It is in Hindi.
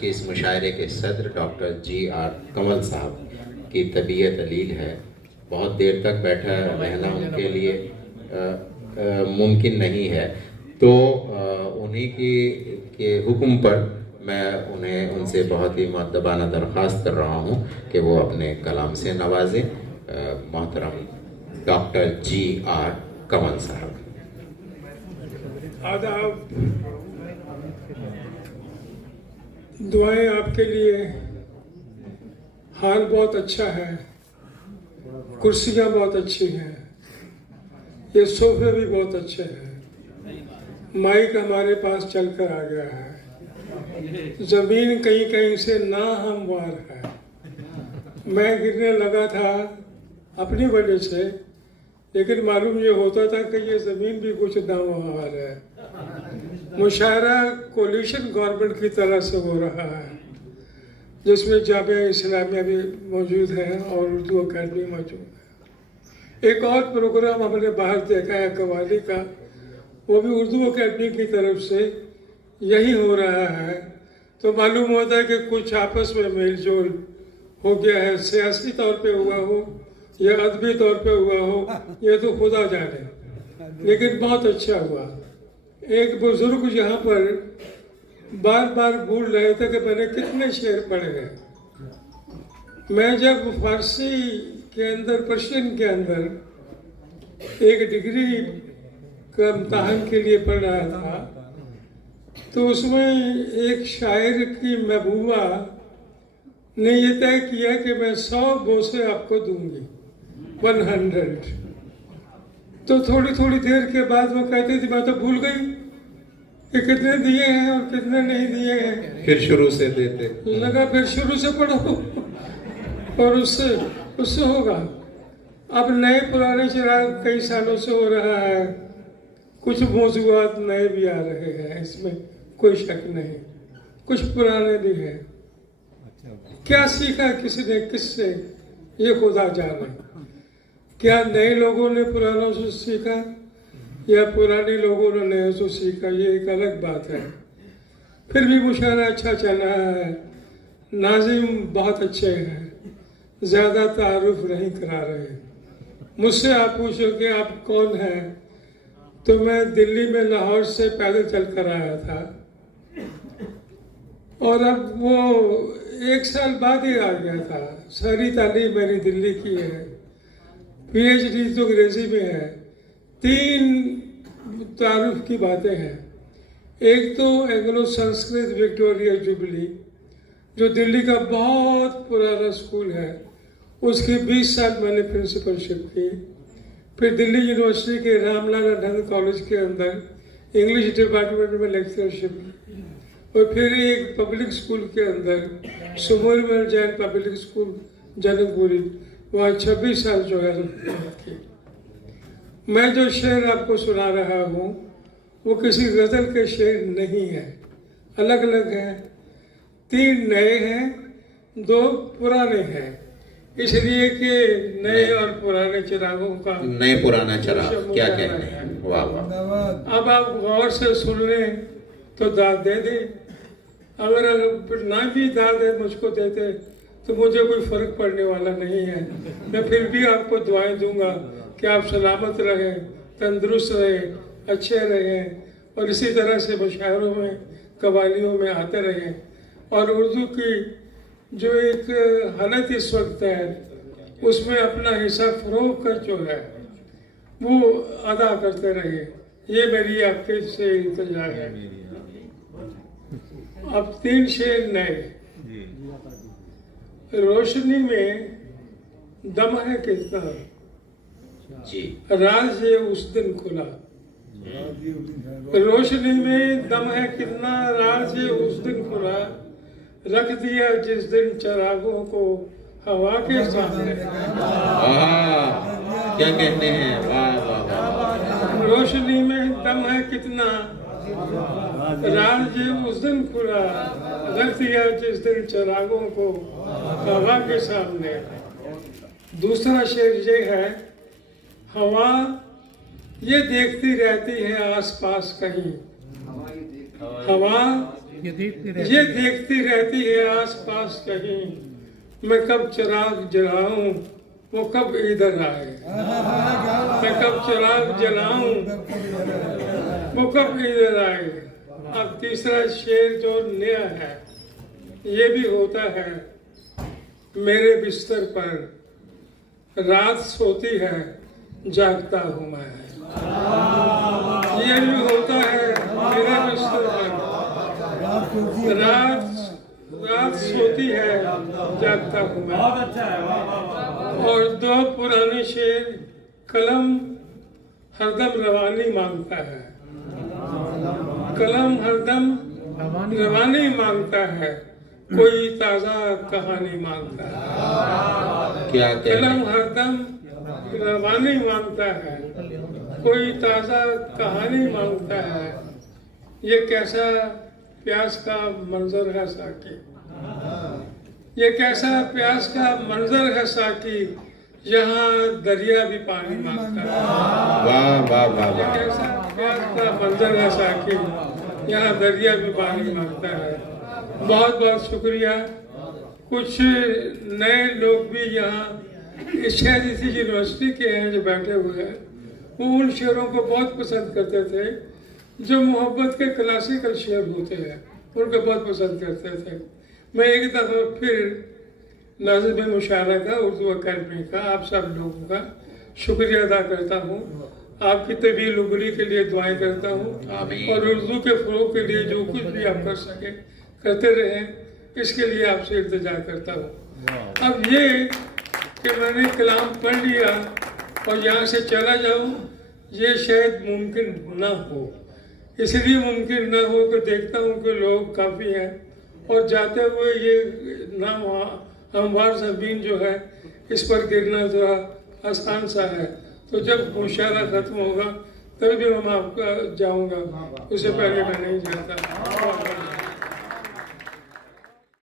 कि इस मुशायरे के सदर डॉक्टर जी.आर. कमल साहब की तबीयत अलील है। बहुत देर तक बैठा रहना उनके लिए मुमकिन नहीं है, तो उन्हीं के हुक्म पर मैं उनसे बहुत ही मुअद्दबाना दरख्वास्त कर रहा हूँ कि वो अपने कलाम से नवाजें। मोहतरम डॉक्टर जी.आर. कमल साहब। आदाब, दुआएं आपके लिए। हाल बहुत अच्छा है, कुर्सियाँ बहुत अच्छी हैं, ये सोफे भी बहुत अच्छे हैं, माइक हमारे पास चलकर आ गया है, ज़मीन कहीं कहीं से ना हमवार है। मैं गिरने लगा था अपनी वजह से, लेकिन मालूम ये होता था कि ये ज़मीन भी कुछ नामवार है। मुशायरा कोलिशन गवर्नमेंट की तरह से हो रहा है, जिसमें जामिया इस्लामिया भी मौजूद है और उर्दू अकेडमी मौजूद है। एक और प्रोग्राम हमने बाहर देखा है कवाली का, वो भी उर्दू अकेडमी की तरफ से यही हो रहा है। तो मालूम होता है कि कुछ आपस में मेल जोल हो गया है, सियासी तौर पे हुआ हो या अदबी तौर पे हुआ हो, ये तो खुदा जाने, लेकिन बहुत अच्छा हुआ। एक बुजुर्ग यहाँ पर बार बार भूल रहे थे कि मैंने कितने शेर पढ़े हैं। मैं जब फारसी के अंदर, पर्शियन के अंदर एक डिग्री का इम्तहान के लिए पढ़ रहा था, तो उसमें एक शायर की महबूबा ने ये तय किया कि मैं 100 बोसे आपको दूंगी, 100। तो थोड़ी थोड़ी देर के बाद वो कहती थी मैं तो भूल गई कि कितने दिए हैं और कितने नहीं दिए हैं। फिर शुरू से देते, लगा फिर शुरू से पढ़ो और उससे होगा। अब नए पुराने चिराग कई सालों से हो रहा है, कुछ मौजूआत नए भी आ रहे हैं, इसमें कोई शक नहीं, कुछ पुराने भी हैं। क्या सीखा किसी ने किससे, ये खुदा जाने। क्या नए लोगों ने पुरानों से सीखा या पुराने लोगों ने नए से सीखा, ये एक अलग बात है। फिर भी मुशायरा अच्छा चल रहा है, नाज़िम बहुत अच्छे हैं, ज़्यादा तारुफ नहीं करा रहे। मुझसे आप पूछो कि आप कौन हैं, तो मैं दिल्ली में लाहौर से पैदल चल कर आया था, और अब वो 1 साल बाद ही आ गया था। सारी तालीम मेरी दिल्ली की है, PhD तो अंग्रेजी में है। 3 तारुफ की बातें हैं। एक तो एंग्लो संस्कृत विक्टोरिया जुबली, जो दिल्ली का बहुत पुराना स्कूल है, उसकी 20 साल मैंने प्रिंसिपलशिप की। फिर दिल्ली यूनिवर्सिटी के रामलाल नंद कॉलेज के अंदर इंग्लिश डिपार्टमेंट में लेक्चरशिप की, और फिर एक पब्लिक स्कूल के अंदर सुमोर जैन पब्लिक स्कूल जनकपुरी, वहाँ 26 साल जो है की। मैं जो शेर आपको सुना रहा हूँ वो किसी गज़ल के शेर नहीं है, अलग अलग हैं। 3 नए हैं, 2 पुराने हैं, इसलिए कि नए और पुराने चिरागों का नए पुराना चिराग क्या कहते हैं। वाह वाह। अब आप गौर से सुन लें तो दाद दे दें, अगर ना भी दाद मुझको देते तो मुझे कोई फर्क पड़ने वाला नहीं है। मैं फिर भी आपको दुआएं दूंगा कि आप सलामत रहें, तंदुरुस्त रहें, अच्छे रहें, और इसी तरह से मुशायरों में, कवालियों में आते रहें, और उर्दू की जो एक हालत इस वक्त है उसमें अपना हिस्सा फरोग कर जो है वो अदा करते रहिए। ये मेरी आपके से इल्तिजा है। अब 3 शेर नए। रोशनी में दम है कितना, जी, राज ये उस दिन खुला। रोशनी में दम है कितना, राज ये उस दिन खुला, रख दिया जिस दिन चिरागों को हवा के सामने। क्या कहते हैं, वाह वाह वाह। रोशनी में दम है कितना, राज ये उस दिन खुला, रख दिया जिस दिन चिरागों को हवा के सामने। दूसरा शेर ये है, हवा ये देखती रहती है आसपास कहीं, हवा ये ये देखती रहती है आस पास कहीं, मैं कब चिराग जलाऊं वो कब इधर आए, मैं कब चिराग जलाऊं वो कब इधर आए। अब तीसरा शेर जो नया है ये भी होता है, मेरे बिस्तर पर रात सोती है जागता हूँ मैं। ये भी होता है मेरे बिस्तर पर रात सोती है जागता हूँ मैं। और दो पुराने शेर, कलम हरदम रवानी मांगता है, कलम हरदम रवानी मांगता है, कोई ताजा कहानी मांगता है। क्या कलम हरदम रवानी मांगता है, कोई ताजा कहानी मांगता है। ये कैसा प्यास का मंजर है साकी, ये कैसा प्यास का मंजर है साकी, यहाँ दरिया भी पानी मांगता है। वाह वाह वाह ये वाह। कैसा प्यास का मंजर है साकी, यहाँ दरिया भी पानी मांगता है। बहुत बहुत शुक्रिया। कुछ नए लोग भी यहाँ शायद इसी यूनिवर्सिटी के हैं जो बैठे हुए हैं, वो उन शेरों को बहुत पसंद करते थे जो मोहब्बत के क्लासिकल शेर होते हैं, उनको बहुत पसंद करते थे। मैं एक दफ़ा फिर नाज़िम मुशायरा का, उर्दू अकादमी का, आप सब लोगों का शुक्रिया अदा करता हूँ। आपकी तवील उम्री के लिए दुआएं करता हूँ और उर्दू के फ़रोग़ के लिए जो कुछ भी आप कर सके करते रहें, इसके लिए आपसे इल्तिजा करता हूँ। अब ये कि मैंने कलाम पढ़ लिया और यहाँ से चला जाऊँ, ये शायद मुमकिन ना हो। इसलिए मुमकिन ना हो कि देखता हूँ कि लोग काफ़ी हैं और जाते हुए ये नाम हमवार ज़मीन जो है इस पर गिरना थोड़ा आसान सा है। तो जब मुशायरा ख़त्म होगा तभी भी मैं आपका जाऊँगा, उससे पहले मैं नहीं जाता।